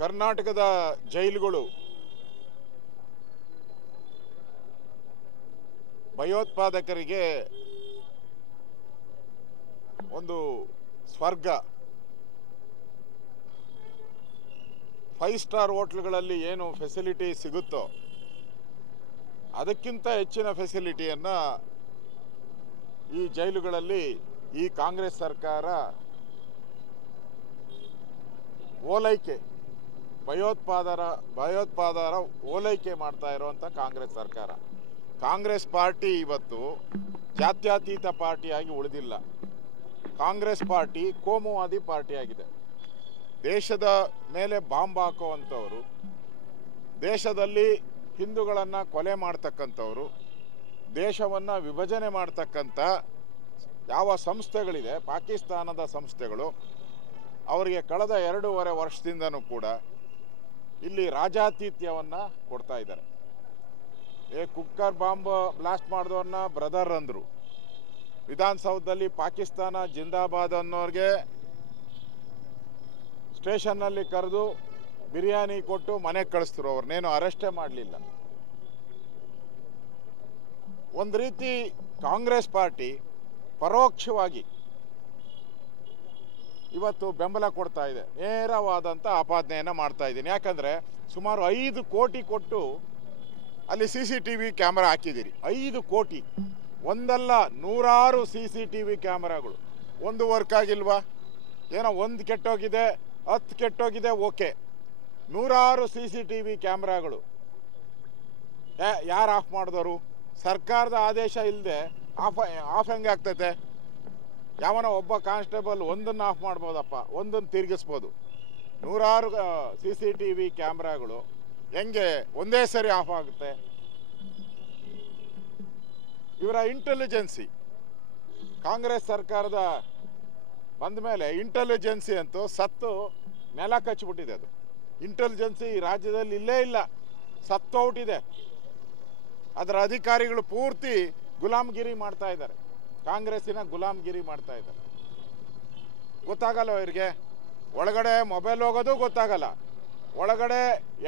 ಕರ್ನಾಟಕದ ಜೈಲುಗಳು ಭಯೋತ್ಪಾದಕರಿಗೆ ಒಂದು ಸ್ವರ್ಗ. 5 ಸ್ಟಾರ್ ಹೋಟ್ಲುಗಳಲ್ಲಿ ಏನು ಫೆಸಿಲಿಟಿ ಸಿಗುತ್ತೋ ಅದಕ್ಕಿಂತ ಹೆಚ್ಚಿನ ಫೆಸಿಲಿಟಿಯನ್ನು ಈ ಜೈಲುಗಳಲ್ಲಿ ಈ ಕಾಂಗ್ರೆಸ್ ಸರ್ಕಾರ ಓಲೈಕೆ ಭಯೋತ್ಪಾದರ ಓಲೈಕೆ ಮಾಡ್ತಾ ಇರುವಂಥ ಕಾಂಗ್ರೆಸ್ ಸರ್ಕಾರ. ಕಾಂಗ್ರೆಸ್ ಪಾರ್ಟಿ ಇವತ್ತು ಜಾತ್ಯತೀತ ಪಾರ್ಟಿಯಾಗಿ ಉಳಿದಿಲ್ಲ. ಕಾಂಗ್ರೆಸ್ ಪಾರ್ಟಿ ಕೋಮುವಾದಿ ಪಾರ್ಟಿಯಾಗಿದೆ. ದೇಶದ ಮೇಲೆ ಬಾಂಬ್ ಹಾಕುವಂಥವರು, ದೇಶದಲ್ಲಿ ಹಿಂದೂಗಳನ್ನು ಕೊಲೆ ಮಾಡ್ತಕ್ಕಂಥವ್ರು, ದೇಶವನ್ನು ವಿಭಜನೆ ಮಾಡ್ತಕ್ಕಂಥ ಯಾವ ಸಂಸ್ಥೆಗಳಿದೆ, ಪಾಕಿಸ್ತಾನದ ಸಂಸ್ಥೆಗಳು, ಅವರಿಗೆ ಕಳೆದ 2.5 ವರ್ಷದಿಂದನೂ ಕೂಡ ಇಲ್ಲಿ ರಾಜಾತಿಥ್ಯವನ್ನು ಕೊಡ್ತಾ ಇದ್ದಾರೆ. ಕುಕ್ಕರ್ ಬಾಂಬ್ ಬ್ಲಾಸ್ಟ್ ಮಾಡಿದವ್ರನ್ನ ಬ್ರದರ್ ಅಂದರು. ವಿಧಾನಸೌಧದಲ್ಲಿ ಪಾಕಿಸ್ತಾನ ಜಿಂದಾಬಾದ್ ಅನ್ನೋರಿಗೆ ಸ್ಟೇಷನ್ನಲ್ಲಿ ಕರೆದು ಬಿರಿಯಾನಿ ಕೊಟ್ಟು ಮನೆಗೆ ಕಳಿಸ್ತರು. ಅವ್ರನ್ನೇನು ಅರೆಸ್ಟೇ ಮಾಡಲಿಲ್ಲ. ಒಂದು ರೀತಿ ಕಾಂಗ್ರೆಸ್ ಪಾರ್ಟಿ ಪರೋಕ್ಷವಾಗಿ ಇವತ್ತು ಬೆಂಬಲ ಕೊಡ್ತಾ ಇದೆ. ನೇರವಾದಂಥ ಆಪಾದನೆಯನ್ನು ಮಾಡ್ತಾ ಇದ್ದೀನಿ. ಯಾಕಂದರೆ ಸುಮಾರು 5 ಕೋಟಿ ಕೊಟ್ಟು ಅಲ್ಲಿ CCTV ಕ್ಯಾಮ್ರಾ ಹಾಕಿದ್ದೀರಿ. 5 ಕೋಟಿ, ಒಂದಲ್ಲ ನೂರಾರು CCTV ಕ್ಯಾಮ್ರಾಗಳು. ಒಂದು ವರ್ಕ್ ಆಗಿಲ್ವಾ? ಏನೋ ಒಂದು ಕೆಟ್ಟೋಗಿದೆ, 10 ಕೆಟ್ಟೋಗಿದೆ, ಓಕೆ. ನೂರಾರು CCTV ಕ್ಯಾಮ್ರಾಗಳು ಯಾರು ಆಫ್ ಮಾಡಿದವರು? ಸರ್ಕಾರದ ಆದೇಶ ಇಲ್ಲದೆ ಆಫ್ ಹೆಂಗೆ ಆಗ್ತೈತೆ? ಯಾವನ ಒಬ್ಬ ಕಾನ್ಸ್ಟೇಬಲ್ ಒಂದನ್ನು ಆಫ್ ಮಾಡ್ಬೋದಪ್ಪ, ಒಂದನ್ನು ತಿರುಗಿಸ್ಬೋದು. ನೂರಾರು CCTV ಕ್ಯಾಮ್ರಾಗಳು ಹೆಂಗೆ ಒಂದೇ ಸರಿ ಆಫ್ ಆಗುತ್ತೆ? ಇವರ ಇಂಟೆಲಿಜೆನ್ಸಿ, ಕಾಂಗ್ರೆಸ್ ಸರ್ಕಾರದ ಬಂದ ಮೇಲೆ ಇಂಟೆಲಿಜೆನ್ಸಿ ಅಂತೂ ಸತ್ತು ನೆಲ ಕಚ್ಚಿಬಿಟ್ಟಿದೆ. ಅದು ಇಂಟೆಲಿಜೆನ್ಸಿ ರಾಜ್ಯದಲ್ಲಿ ಇಲ್ಲೇ ಇಲ್ಲ, ಸತ್ತೋಗ್ಬಿಟ್ಟಿದೆ. ಅದರ ಅಧಿಕಾರಿಗಳು ಪೂರ್ತಿ ಗುಲಾಮ್ಗಿರಿ ಮಾಡ್ತಾ ಇದ್ದಾರೆ, ಕಾಂಗ್ರೆಸ್ಸಿನ ಗುಲಾಮ್ಗಿರಿ ಮಾಡ್ತಾ ಇದ್ದಾರೆ. ಗೊತ್ತಾಗಲ್ಲ ಇವರಿಗೆ. ಒಳಗಡೆ ಮೊಬೈಲ್ ಹೋಗೋದು ಗೊತ್ತಾಗಲ್ಲ, ಒಳಗಡೆ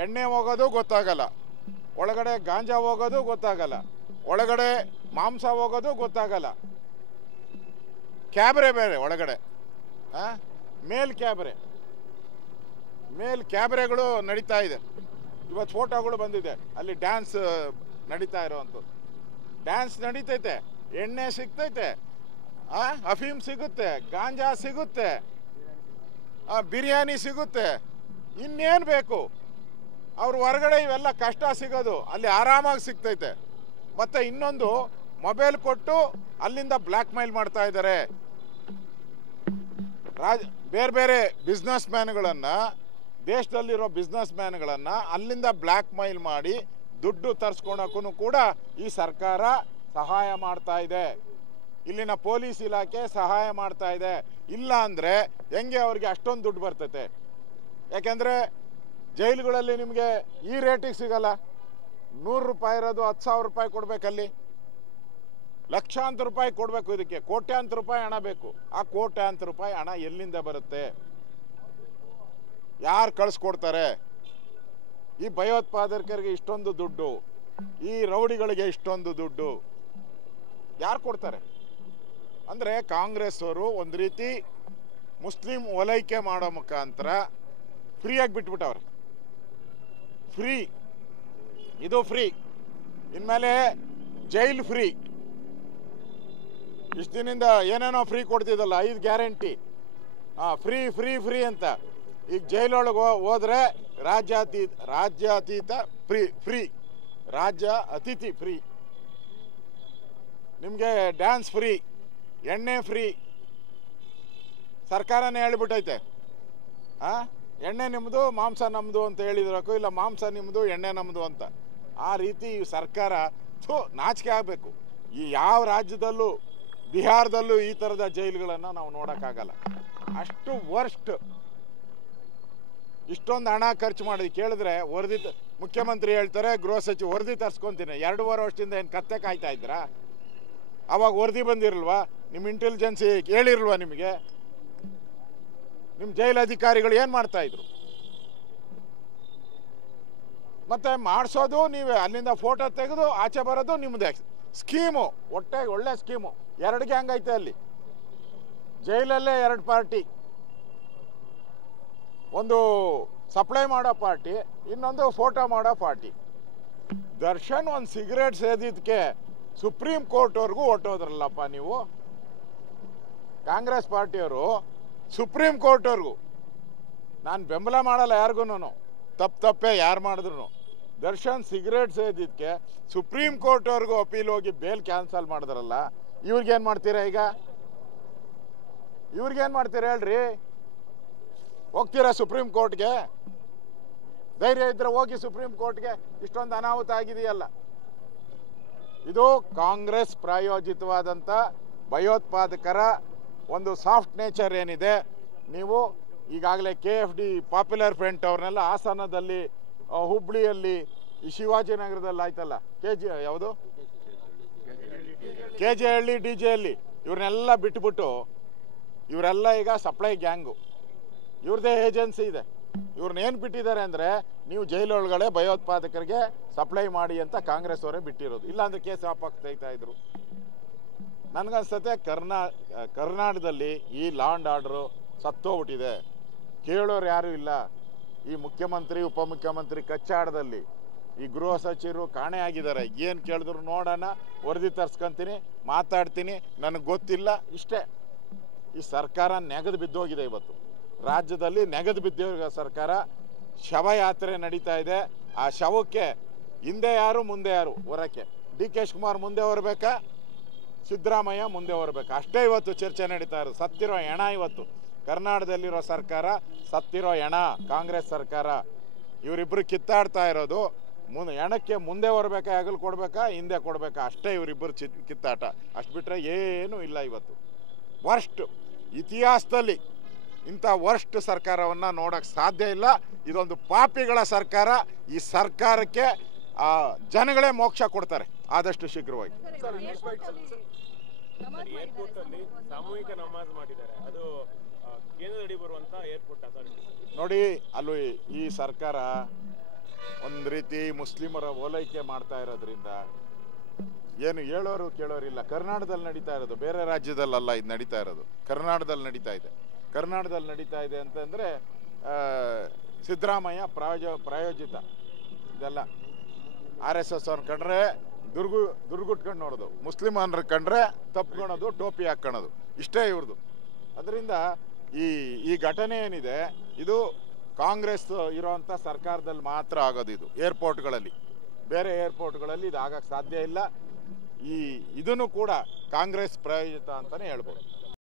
ಎಣ್ಣೆ ಹೋಗೋದು ಗೊತ್ತಾಗಲ್ಲ, ಒಳಗಡೆ ಗಾಂಜಾ ಹೋಗೋದು ಗೊತ್ತಾಗಲ್ಲ, ಒಳಗಡೆ ಮಾಂಸ ಹೋಗೋದು ಗೊತ್ತಾಗಲ್ಲ. ಕ್ಯಾಬ್ರೆ ಬೇರೆ ಒಳಗಡೆ, ಮೇಲ್ ಕ್ಯಾಬ್ರೆಗಳು ನಡೀತಾ ಇದೆ. ಇವತ್ತು ಫೋಟೋಗಳು ಬಂದಿದೆ, ಅಲ್ಲಿ ಡ್ಯಾನ್ಸ್ ನಡೀತಾ ಇರೋವಂಥದ್ದು. ಡ್ಯಾನ್ಸ್ ನಡೀತೈತೆ, ಎಣ್ಣೆ ಸಿಗ್ತೈತೆ, ಅಫೀಮ್ ಸಿಗುತ್ತೆ, ಗಾಂಜಾ ಸಿಗುತ್ತೆ, ಬಿರಿಯಾನಿ ಸಿಗುತ್ತೆ. ಇನ್ನೇನು ಬೇಕು? ಅವ್ರ ಹೊರಗಡೆ ಇವೆಲ್ಲ ಕಷ್ಟ ಸಿಗೋದು, ಅಲ್ಲಿ ಆರಾಮಾಗಿ ಸಿಗ್ತೈತೆ. ಮತ್ತು ಇನ್ನೊಂದು, ಮೊಬೈಲ್ ಕೊಟ್ಟು ಅಲ್ಲಿಂದ ಬ್ಲ್ಯಾಕ್ ಮೇಲ್ ಮಾಡ್ತಾ ಇದ್ದಾರೆ. ಬೇರೆ ಬೇರೆ ಬಿಸ್ನೆಸ್ ಮ್ಯಾನ್ಗಳನ್ನು, ದೇಶದಲ್ಲಿರೋ ಬಿಸ್ನೆಸ್ ಮ್ಯಾನ್ಗಳನ್ನು ಅಲ್ಲಿಂದ ಬ್ಲ್ಯಾಕ್ ಮೇಲ್ ಮಾಡಿ ದುಡ್ಡು ತರಿಸ್ಕೊಳಕ್ಕೂ ಕೂಡ ಈ ಸರ್ಕಾರ ಸಹಾಯ ಮಾಡ್ತಾ ಇದೆ. ಇಲ್ಲಿನ ಪೊಲೀಸ್ ಇಲಾಖೆ ಸಹಾಯ ಮಾಡ್ತಾ ಇದೆ. ಇಲ್ಲ ಅಂದರೆ ಹೆಂಗೆ ಅವ್ರಿಗೆ ಅಷ್ಟೊಂದು ದುಡ್ಡು ಬರ್ತೈತೆ? ಯಾಕೆಂದರೆ ಜೈಲುಗಳಲ್ಲಿ ನಿಮಗೆ ಈ ರೇಟಿಗೆ ಸಿಗಲ್ಲ. 100 ರೂಪಾಯಿ ಇರೋದು 10,000 ರೂಪಾಯಿ ಕೊಡಬೇಕಲ್ಲಿ. ಲಕ್ಷಾಂತರ ರೂಪಾಯಿ ಕೊಡಬೇಕು. ಇದಕ್ಕೆ ಕೋಟ್ಯಾಂತರ ರೂಪಾಯಿ ಹಣ ಬೇಕು. ಆ ಕೋಟ್ಯಾಂತರ ರೂಪಾಯಿ ಹಣ ಎಲ್ಲಿಂದ ಬರುತ್ತೆ? ಯಾರು ಕಳಿಸ್ಕೊಡ್ತಾರೆ? ಈ ಭಯೋತ್ಪಾದಕರಿಗೆ ಇಷ್ಟೊಂದು ದುಡ್ಡು, ಈ ರೌಡಿಗಳಿಗೆ ಇಷ್ಟೊಂದು ದುಡ್ಡು ಯಾರು ಕೊಡ್ತಾರೆ? ಅಂದರೆ ಕಾಂಗ್ರೆಸ್ ಅವರು ಒಂದು ರೀತಿ ಮುಸ್ಲಿಂ ಓಲೈಕೆ ಮಾಡೋ ಮುಖಾಂತರ ಫ್ರೀಯಾಗಿ ಬಿಟ್ಬಿಟ್ಟವ್ರೆ. ಫ್ರೀ, ಇದು ಫ್ರೀ. ಇನ್ಮೇಲೆ ಜೈಲ್ ಫ್ರೀ. ಇಷ್ಟು ದಿನದಿಂದ ಏನೇನೋ ಫ್ರೀ ಕೊಡ್ತಿದ್ದಲ್ಲ, 5 ಗ್ಯಾರಂಟಿ, ಫ್ರೀ ಫ್ರೀ ಫ್ರೀ ಅಂತ. ಈಗ ಜೈಲೊಳಗೆ ಹೋದರೆ ರಾಜ್ಯಾತೀತ ಫ್ರೀ, ರಾಜ್ಯ ಅತಿಥಿ ಫ್ರೀ, ನಿಮಗೆ ಡ್ಯಾನ್ಸ್ ಫ್ರೀ, ಎಣ್ಣೆ ಫ್ರೀ. ಸರ್ಕಾರನೇ ಹೇಳಿಬಿಟ್ಟೈತೆ, ಎಣ್ಣೆ ನಿಮ್ಮದು ಮಾಂಸ ನಮ್ಮದು ಅಂತ ಹೇಳಿದ್ರಕ್ಕೂ, ಇಲ್ಲ ಮಾಂಸ ನಿಮ್ಮದು ಎಣ್ಣೆ ನಮ್ಮದು ಅಂತ. ಆ ರೀತಿ ಸರ್ಕಾರ ನಾಚಿಕೆ ಆಗಬೇಕು. ಈ ಯಾವ ರಾಜ್ಯದಲ್ಲೂ, ಬಿಹಾರದಲ್ಲೂ ಈ ಥರದ ಜೈಲುಗಳನ್ನು ನಾವು ನೋಡೋಕ್ಕಾಗಲ್ಲ. ಅಷ್ಟು ವರ್ಸ್ಟ್. ಇಷ್ಟೊಂದು ಹಣ ಖರ್ಚು ಮಾಡಿ ಕೇಳಿದ್ರೆ ವರದಿ, ಮುಖ್ಯಮಂತ್ರಿ ಹೇಳ್ತಾರೆ, ಗೃಹ ಸಚಿವ ವರದಿ ತರಿಸ್ಕೊತೀನಿ. 2.5 ವರ್ಷದಿಂದ ಏನು ಕತ್ತೆ ಕಾಯ್ತಾ ಇದ್ರಾ? ಆವಾಗ ವರದಿ ಬಂದಿರಲ್ವಾ? ನಿಮ್ಮ ಇಂಟೆಲಿಜೆನ್ಸಿ ಹೇಳಿರಲ್ವಾ ನಿಮಗೆ? ನಿಮ್ಮ ಜೈಲು ಅಧಿಕಾರಿಗಳು ಏನು ಮಾಡ್ತಾಯಿದ್ರು? ಮತ್ತು ಮಾಡಿಸೋದು ನೀವೇ, ಅಲ್ಲಿಂದ ಫೋಟೋ ತೆಗೆದು ಆಚೆ ಬರೋದು ನಿಮ್ಮದೇ ಸ್ಕೀಮು. ಒಳ್ಳೆ ಸ್ಕೀಮು. 2 ಗ್ಯಾಂಗ್ ಐತೆ ಅಲ್ಲಿ, ಜೈಲಲ್ಲೇ 2 ಪಾರ್ಟಿ, ಒಂದು ಸಪ್ಲೈ ಮಾಡೋ ಪಾರ್ಟಿ, ಇನ್ನೊಂದು ಫೋಟೋ ಮಾಡೋ ಪಾರ್ಟಿ. ದರ್ಶನ್ ಒಂದು ಸಿಗರೇಟ್ ಸೇದಿದ್ದಕ್ಕೆ ಸುಪ್ರೀಂ ಕೋರ್ಟ್ವರೆಗೂ ಹೊಟ್ಟೋದ್ರಲ್ಲಪ್ಪ ನೀವು. ಕಾಂಗ್ರೆಸ್ ಪಾರ್ಟಿಯವರು ಸುಪ್ರೀಂ ಕೋರ್ಟ್ವರೆಗೂ. ನಾನು ಬೆಂಬಲ ಮಾಡಲ್ಲ ಯಾರಿಗೂ, ತಪ್ಪೇ ಯಾರು ಮಾಡಿದ್ರು. ದರ್ಶನ್ ಸಿಗರೇಟ್ ಸೇದಿದ್ದಕ್ಕೆ ಸುಪ್ರೀಂ ಕೋರ್ಟ್ವರೆಗೂ ಅಪೀಲ್ ಹೋಗಿ ಬೇಲ್ ಕ್ಯಾನ್ಸಲ್ ಮಾಡಿದ್ರಲ್ಲ, ಇವ್ರಿಗೇನು ಮಾಡ್ತೀರಾ ಈಗ? ಇವ್ರಿಗೇನು ಮಾಡ್ತೀರಾ ಹೇಳ್ರಿ? ಹೋಗ್ತೀರಾ ಸುಪ್ರೀಂ ಕೋರ್ಟ್ಗೆ? ಧೈರ್ಯ ಇದ್ರೆ ಹೋಗಿ ಸುಪ್ರೀಂ ಕೋರ್ಟ್ಗೆ. ಇಷ್ಟೊಂದು ಅನಾಹುತ ಆಗಿದೆಯಲ್ಲ. ಇದು ಕಾಂಗ್ರೆಸ್ ಪ್ರಾಯೋಜಿತವಾದಂಥ ಭಯೋತ್ಪಾದಕರ ಒಂದು ಸಾಫ್ಟ್ ನೇಚರ್ ಏನಿದೆ. ನೀವು ಈಗಾಗಲೇ KFD ಪಾಪ್ಯುಲರ್ ಫ್ರಂಟ್ ಅವ್ರನ್ನೆಲ್ಲ ಹಾಸನದಲ್ಲಿ, ಹುಬ್ಳಿಯಲ್ಲಿ, ಈ ಶಿವಾಜಿನಗರದಲ್ಲಿ ಆಯ್ತಲ್ಲ, ಯಾವುದು KJ ಹಳ್ಳಿ, DJ ಹಳ್ಳಿ, ಇವ್ರನ್ನೆಲ್ಲ ಬಿಟ್ಬಿಟ್ಟು ಇವರೆಲ್ಲ ಈಗ ಸಪ್ಲೈ ಗ್ಯಾಂಗು, ಇವ್ರದ್ದೇ ಏಜೆನ್ಸಿ ಇದೆ. ಇವ್ರನ್ನೇನು ಬಿಟ್ಟಿದ್ದಾರೆ ಅಂದರೆ, ನೀವು ಜೈಲೊಳಗಡೆ ಭಯೋತ್ಪಾದಕರಿಗೆ ಸಪ್ಲೈ ಮಾಡಿ ಅಂತ ಕಾಂಗ್ರೆಸ್ ಅವರೇ ಬಿಟ್ಟಿರೋದು. ಇಲ್ಲಾಂದ್ರೆ ಕೇಸ್ ವಾಪಸ್ ಇದ್ರು. ನನಗನ್ಸುತ್ತೆ ಕರ್ನಾಟಕದಲ್ಲಿ ಈ ಲಾ ಆ್ಯಂಡ್ ಆರ್ಡ್ರು ಸತ್ತೋಗ್ಬಿಟ್ಟಿದೆ. ಕೇಳೋರು ಯಾರೂ ಇಲ್ಲ. ಈ ಮುಖ್ಯಮಂತ್ರಿ ಉಪಮುಖ್ಯಮಂತ್ರಿ ಕಚ್ಚಾಡದಲ್ಲಿ ಈ ಗೃಹ ಸಚಿವರು ಕಾಣೆ ಆಗಿದ್ದಾರೆ. ಏನು ಕೇಳಿದ್ರು ನೋಡೋಣ, ವರದಿ ತರಿಸ್ಕೊಂತೀನಿ, ಮಾತಾಡ್ತೀನಿ, ನನಗೆ ಗೊತ್ತಿಲ್ಲ, ಇಷ್ಟೇ. ಈ ಸರ್ಕಾರ ನೆಗೆದು ಬಿದ್ದೋಗಿದೆ. ಇವತ್ತು ರಾಜ್ಯದಲ್ಲಿ ನೆಗೆದು ಬಿದ್ದಿರೋ ಸರ್ಕಾರ. ಶವಯಾತ್ರೆ ನಡೀತಾ ಇದೆ. ಆ ಶವಕ್ಕೆ ಹಿಂದೆ ಯಾರು ಮುಂದೆ ಯಾರು ಹೊರಕ್ಕೆ? DK ಶಿವಕುಮಾರ್ ಮುಂದೆ ಹೊರಬೇಕಾ, ಸಿದ್ದರಾಮಯ್ಯ ಮುಂದೆ ಹೊರಬೇಕಾ? ಅಷ್ಟೇ ಇವತ್ತು ಚರ್ಚೆ ನಡೀತಾ ಇರೋದು. ಸತ್ತಿರೋ ಹೆಣ ಇವತ್ತು ಕರ್ನಾಟಕದಲ್ಲಿರೋ ಸರ್ಕಾರ, ಸತ್ತಿರೋ ಹೆಣ ಕಾಂಗ್ರೆಸ್ ಸರ್ಕಾರ. ಇವರಿಬ್ಬರು ಕಿತ್ತಾಡ್ತಾ ಇರೋದು. ಹೆಣಕ್ಕೆ ಮುಂದೆ ಹೊರಬೇಕಾ, ಹೆಗಲು ಕೊಡಬೇಕಾ, ಹಿಂದೆ ಕೊಡಬೇಕಾ? ಅಷ್ಟೇ ಇವರಿಬ್ಬರು ಕಿತ್ತಾಟ. ಅಷ್ಟು ಬಿಟ್ಟರೆ ಏನೂ ಇಲ್ಲ. ಇವತ್ತು ವರ್ಸ್ಟ್, ಇತಿಹಾಸದಲ್ಲಿ ಇಂಥ ವರ್ಸ್ಟ್ ಸರ್ಕಾರವನ್ನು ನೋಡೋಕ್ಕೆ ಸಾಧ್ಯ ಇಲ್ಲ. ಇದೊಂದು ಪಾಪಿಗಳ ಸರ್ಕಾರ. ಈ ಸರ್ಕಾರಕ್ಕೆ ಜನಗಳೇ ಮೋಕ್ಷ ಕೊಡ್ತಾರೆ ಆದಷ್ಟು ಶೀಘ್ರವಾಗಿ. ಏರ್ಪೋರ್ಟ್ ಅಲ್ಲಿ ಸಾಮೂಹಿಕ ನಮಾಜ್ ಮಾಡಿದ್ದಾರೆ. ಅದು ಕೇಂದ್ರದಡಿ ಬರುವಂತ ಏರ್ಪೋರ್ಟ್ ಅಥಾರಿಟಿ. ನೋಡಿ, ಅಲ್ಲಿ ಈ ಸರ್ಕಾರ ಒಂದು ರೀತಿ ಮುಸ್ಲಿಮರ ಓಲೈಕೆ ಮಾಡ್ತಾ ಇರೋದ್ರಿಂದ ಏನು ಹೇಳೋರು ಕೇಳೋರಿಲ್ಲ. ಕರ್ನಾಟಕದಲ್ಲಿ ನಡೀತಾ ಇರೋದು, ಬೇರೆ ರಾಜ್ಯದಲ್ಲ ಇದು ನಡೀತಾ ಇರೋದು. ಕರ್ನಾಟಕದಲ್ಲಿ ನಡೀತಾ ಇದೆ. ಕರ್ನಾಟಕದಲ್ಲಿ ನಡೀತಾ ಇದೆ ಅಂತಂದರೆ ಸಿದ್ದರಾಮಯ್ಯ ಪ್ರಾಯೋಜಿತ ಇದೆಲ್ಲ. RSS ಅವ್ರನ್ನ ಕಂಡ್ರೆ ದುರ್ಗುಟ್ಕೊಂಡು ನೋಡೋದು, ಮುಸ್ಲಿಮನ್ರ ಕಂಡ್ರೆ ತಪ್ಕೊಳೋದು, ಟೋಪಿ ಹಾಕ್ಕೊಳೋದು, ಇಷ್ಟೇ ಇವ್ರದ್ದು. ಅದರಿಂದ ಈ ಘಟನೆ ಏನಿದೆ ಇದು ಕಾಂಗ್ರೆಸ್ ಇರೋವಂಥ ಸರ್ಕಾರದಲ್ಲಿ ಮಾತ್ರ ಆಗೋದು. ಇದು ಏರ್ಪೋರ್ಟ್ಗಳಲ್ಲಿ, ಬೇರೆ ಏರ್ಪೋರ್ಟ್ಗಳಲ್ಲಿ ಇದು ಆಗಕ್ಕೆ ಸಾಧ್ಯ ಇಲ್ಲ. ಇದನ್ನು ಕೂಡ ಕಾಂಗ್ರೆಸ್ ಪ್ರಾಯೋಜಿತ ಅಂತಲೇ ಹೇಳ್ಬೋದು.